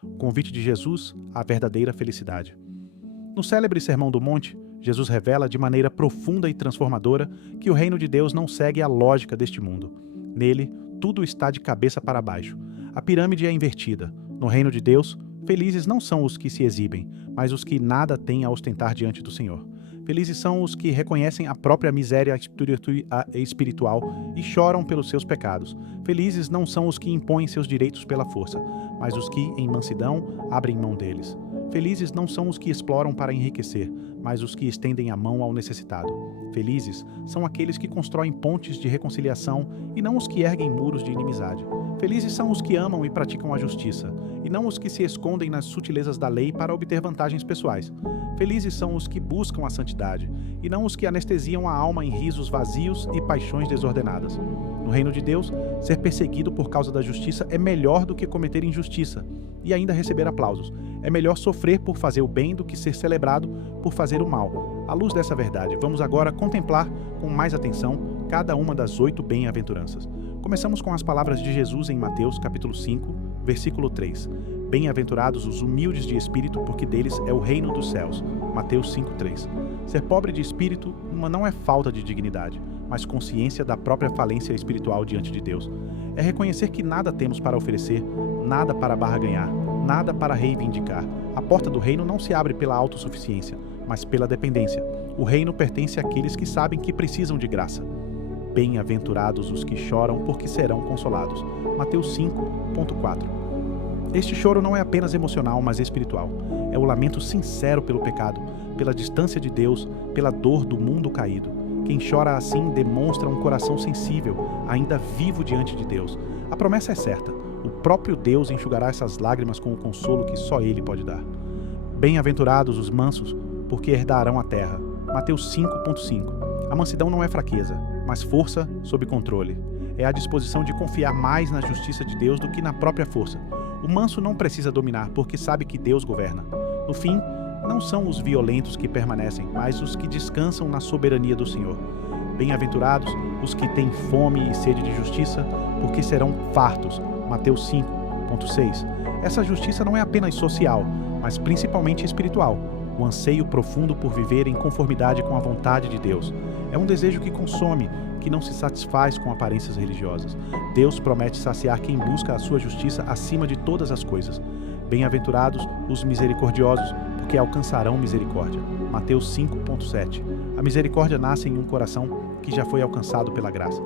O convite de Jesus à verdadeira felicidade. No célebre Sermão do Monte, Jesus revela de maneira profunda e transformadora que o reino de Deus não segue a lógica deste mundo. Nele, tudo está de cabeça para baixo. A pirâmide é invertida. No reino de Deus, felizes não são os que se exibem, mas os que nada têm a ostentar diante do Senhor. Felizes são os que reconhecem a própria miséria espiritual e choram pelos seus pecados. Felizes não são os que impõem seus direitos pela força, mas os que, em mansidão, abrem mão deles. Felizes não são os que exploram para enriquecer, mas os que estendem a mão ao necessitado. Felizes são aqueles que constroem pontes de reconciliação e não os que erguem muros de inimizade. Felizes são os que amam e praticam a justiça, e não os que se escondem nas sutilezas da lei para obter vantagens pessoais. Felizes são os que buscam a santidade, e não os que anestesiam a alma em risos vazios e paixões desordenadas. No reino de Deus, ser perseguido por causa da justiça é melhor do que cometer injustiça e ainda receber aplausos. É melhor sofrer por fazer o bem do que ser celebrado por fazer o mal. À luz dessa verdade, vamos agora contemplar com mais atenção cada uma das 8 bem-aventuranças. Começamos com as palavras de Jesus em Mateus capítulo 5, versículo 3. Bem-aventurados os humildes de espírito, porque deles é o reino dos céus. Mateus 5:3. Ser pobre de espírito não é falta de dignidade, mas consciência da própria falência espiritual diante de Deus. É reconhecer que nada temos para oferecer, nada para barganhar, nada para reivindicar. A porta do reino não se abre pela autossuficiência, mas pela dependência. O reino pertence àqueles que sabem que precisam de graça. Bem-aventurados os que choram, porque serão consolados. Mateus 5:4. Este choro não é apenas emocional, mas espiritual. É o lamento sincero pelo pecado, pela distância de Deus, pela dor do mundo caído. Quem chora assim demonstra um coração sensível, ainda vivo diante de Deus. A promessa é certa. O próprio Deus enxugará essas lágrimas com o consolo que só Ele pode dar. Bem-aventurados os mansos, porque herdarão a terra. Mateus 5:5. A mansidão não é fraqueza, mas força sob controle. É a disposição de confiar mais na justiça de Deus do que na própria força. O manso não precisa dominar, porque sabe que Deus governa. No fim, não são os violentos que permanecem, mas os que descansam na soberania do Senhor. Bem-aventurados os que têm fome e sede de justiça, porque serão fartos. Mateus 5:6. Essa justiça não é apenas social, mas principalmente espiritual. O anseio profundo por viver em conformidade com a vontade de Deus. É um desejo que consome, que não se satisfaz com aparências religiosas. Deus promete saciar quem busca a sua justiça acima de todas as coisas. Bem-aventurados os misericordiosos, porque alcançarão misericórdia. Mateus 5:7. A misericórdia nasce em um coração que já foi alcançado pela graça.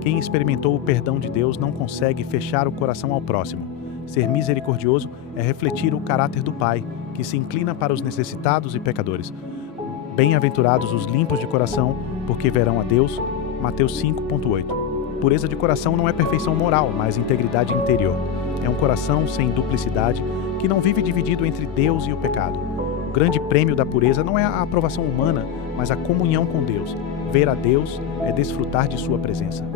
Quem experimentou o perdão de Deus não consegue fechar o coração ao próximo. Ser misericordioso é refletir o caráter do Pai, que se inclina para os necessitados e pecadores. Bem-aventurados os limpos de coração, porque verão a Deus. Mateus 5:8. Pureza de coração não é perfeição moral, mas integridade interior. É um coração sem duplicidade, que não vive dividido entre Deus e o pecado. O grande prêmio da pureza não é a aprovação humana, mas a comunhão com Deus. Ver a Deus é desfrutar de sua presença.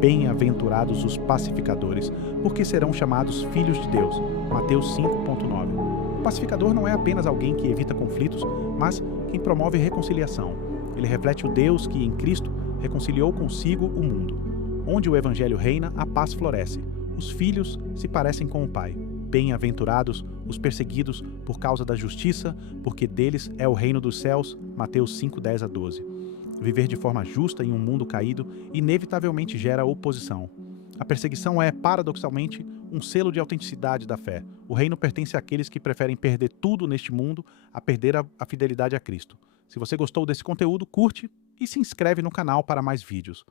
Bem-aventurados os pacificadores, porque serão chamados filhos de Deus. Mateus 5:9. O pacificador não é apenas alguém que evita conflitos, mas quem promove reconciliação. Ele reflete o Deus que, em Cristo, reconciliou consigo o mundo. Onde o Evangelho reina, a paz floresce. Os filhos se parecem com o Pai. Bem-aventurados os perseguidos por causa da justiça, porque deles é o reino dos céus. Mateus 5:10-12. Viver de forma justa em um mundo caído inevitavelmente gera oposição. A perseguição é, paradoxalmente, um selo de autenticidade da fé. O reino pertence àqueles que preferem perder tudo neste mundo a perder a fidelidade a Cristo. Se você gostou desse conteúdo, curte e se inscreve no canal para mais vídeos.